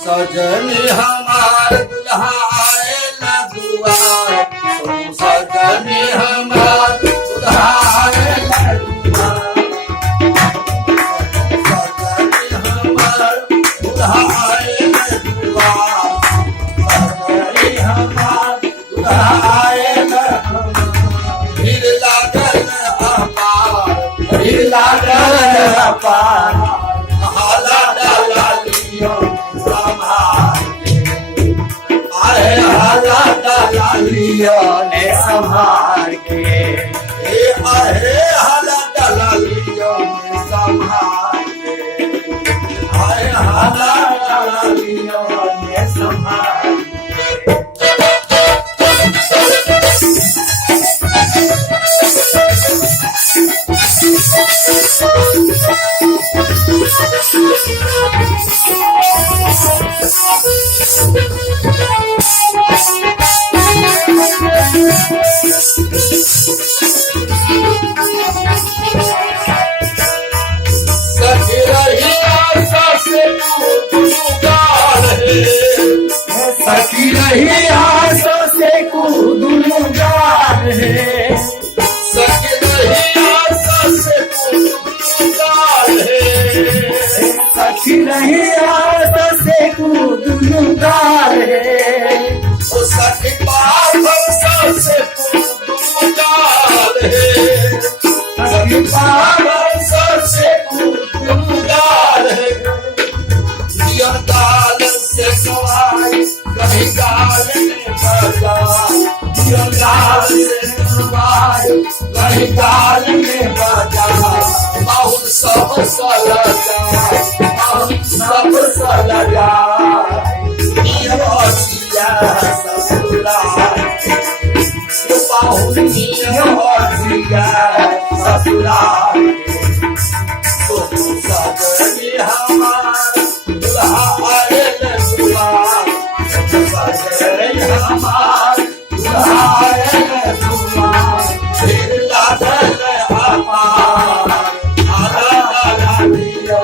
सजनी हमार दुल्हा आएला दुआर, सुन सजनी हमार दुल्हा आएला दुआर। सजनी हमार दुल्हा आएला दुआर, सजनी हमार दुल्हा आएला दुआर। भीड़ लागल अपार, भीड़ लागल अपार, हाला डाला लियो हाला लियो ने संभाल के, आहे हाला डाला लियो ने संभाल के, आहे हाला डाला लियो ने संभाल सखी रही आसों से कुदुगार है, सखी रही आसों से कुदुगार है, सखी रही आसों से कुदुगार है, ओ सखी पागल से कुदुगार है, सखी पागल से कुदुगार है। दिया गाल से कवाई कभी गाल में बजा, दिया गाल से कवाई कभी गाल में बजा, बहुत सब सलजा, बहुत सब सलजा, ये हसिया ससुराल, ये बहुत ये हसिया ससुराल। तो सजनी हमार दुल्हा आएला दुआर, सजनी हमार दुल्हा आएला दुआर। भीड़ लागल अपार, हाला डाला लियो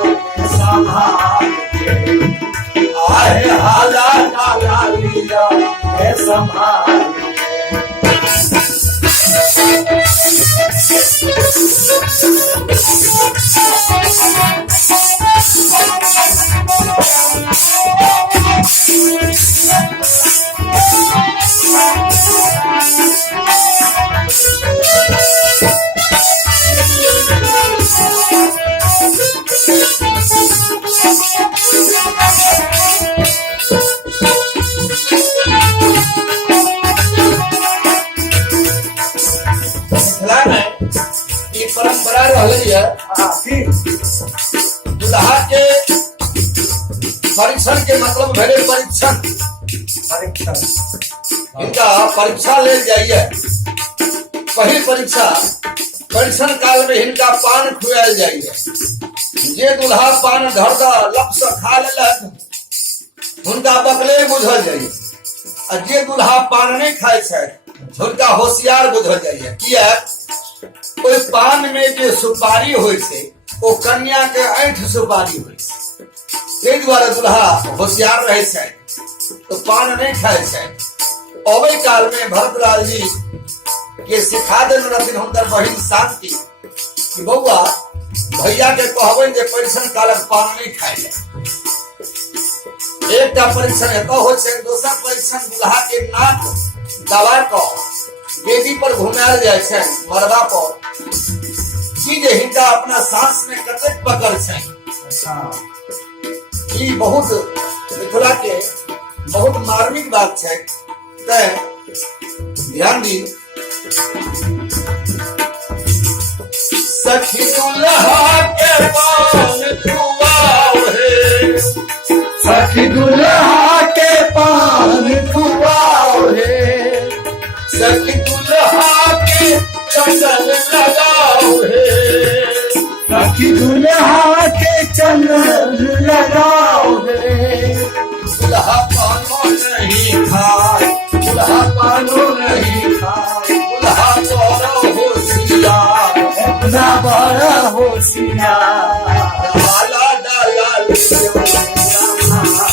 संभाल के, आहे हाला डाला लियो ने संभाल के। परंपरा रही है दुल्हा के परीक्षण के मतलब भेले परीक्षण, इनका परीक्षा ले जाइए। पहली परीक्षा परीक्षण काल में इनका पान खुआल जाइए। जे दुल्हा पान धरदा लक्ष खा लेलक उनका बकले बुझल जाइए, और जे दुल्हा पान नहीं खाए छै उनका होशियार बुझल जाइए। किया कोई पान में जो सुपारी होय छै ओ कन्या के ऐठ सुपारी होय छै, ताहि दुआरे दुल्हा होशियार रहे छै तो पान नहीं खाए छै। अबै काल में भरतलाल जी के सिखा देने रहथिन हुनकर बहिन शांति कि बौआ भैया के कहबै जे परीक्षण कालक पान नहीं खाए ले। एकटा परीक्षण एतऽ होइ छै, दोसर परीक्षण दुल्हा के नाक दबा कऽ बेदी पर घुमायल जाय छै मरबा पर, कि जे हिनका अपना सांस में कतेक पकड़ छै। ई बहुत मिथिला के बहुत मार्मिक बात छै, तैं ध्यान दी। सखी दुल्हा के पान खुआओ हे, सखी दुल्हा के पान खुआओ हे, सखी दुल्हा के चंदन लगाओ हे, सखी दुल्हा के चंदन लगाओ हे। दुल्हा पानो नहीं खाए, दुल्हा पानो नहीं खाए, दुल्हा बड़ा होशियार, अपना बड़ा होशियार, हाला डाला लियो संभाल।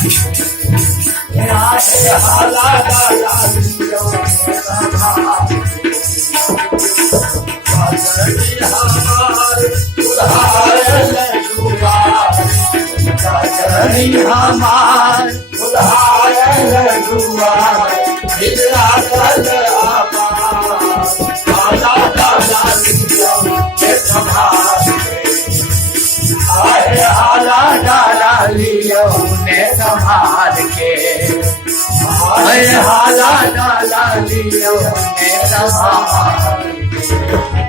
हाला डाला लियो सजनी हमार दुल्हायल दुआर सजनी हमार दुल्हायल दुआर हिजरा कल आपार हाला डाला लियो संभाल आए हाला डाला लियो ने संभाल के आए हाला डाला लियो ने संभाल के